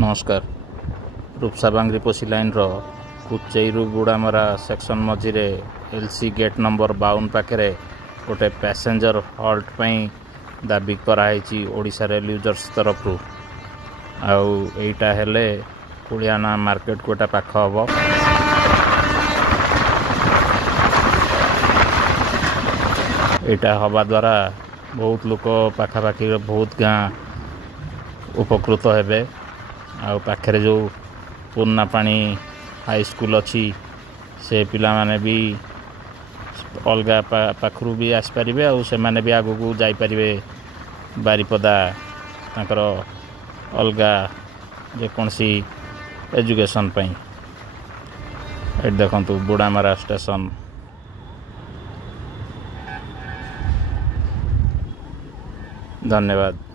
नमस्कार। रूपसा बांग्रीपोशी लाइन कुचेरु बुड़ामरा सेक्शन मझीरे एलसी गेट नंबर 52 पाखे गोटे पैसेंजर हॉल्ट पई दाबी कराई ओडिशा रेल यूजर्स तरफ आईटा हेले कुड़ियाना मार्केट कोटा पाख हम यहाँ हवा द्वारा बहुत लोक पाखापाखि बहुत गाँ उपकृत हेबे। आउ पाखे जो पूर्णा पानी हाई स्कूल अच्छी से पिला माने भी अलगा पाखरु भी आसपारे आउ से माने भी आगु को जाइपारे बारिपदा तांकर अलगा जेकोसी एजुकेशन पई। ए देखंतु बुड़ामरा स्टेशन। धन्यवाद।